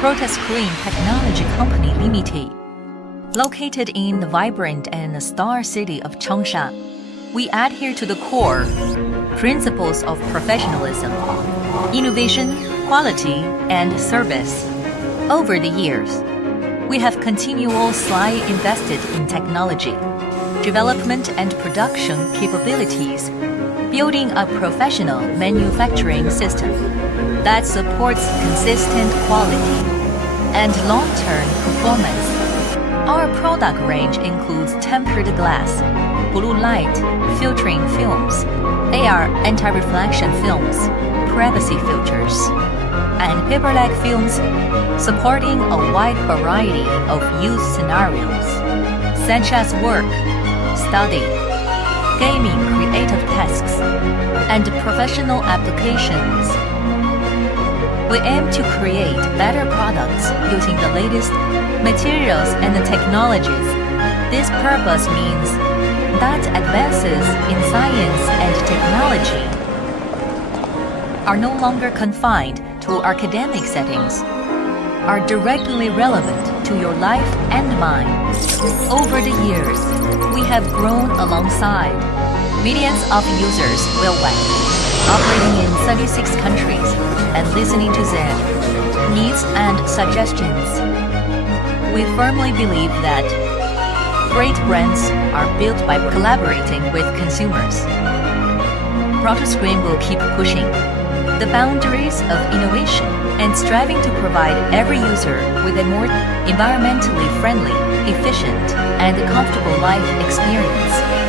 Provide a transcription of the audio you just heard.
Screen Technology Company Limited. Located in the vibrant and star city of Changsha, we adhere to the core principles of professionalism, innovation, quality, and service. Over the years, we have continuously invested in technology, development and production capabilities, building a professional manufacturing system that supports consistent quality and long-term performance. Our product range includes tempered glass, blue light filtering films, AR anti-reflection films, privacy filters, and paper-like films supporting a wide variety of use scenarios, such as work, study, gaming creative tasks, and professional applications. We aim to create better products using the latest materials and technologies. This purpose means that advances in science and technology are no longer confined to academic settings, are directly relevant to your life and mine. Over the years, we have grown alongside millions of users worldwide, operating in 36 countries and listening to their needs and suggestions. We firmly believe that great brands are built by collaborating with consumers. Screen will keep pushing the boundaries of innovation and striving to provide every user with a more environmentally friendly, efficient, and comfortable life experience.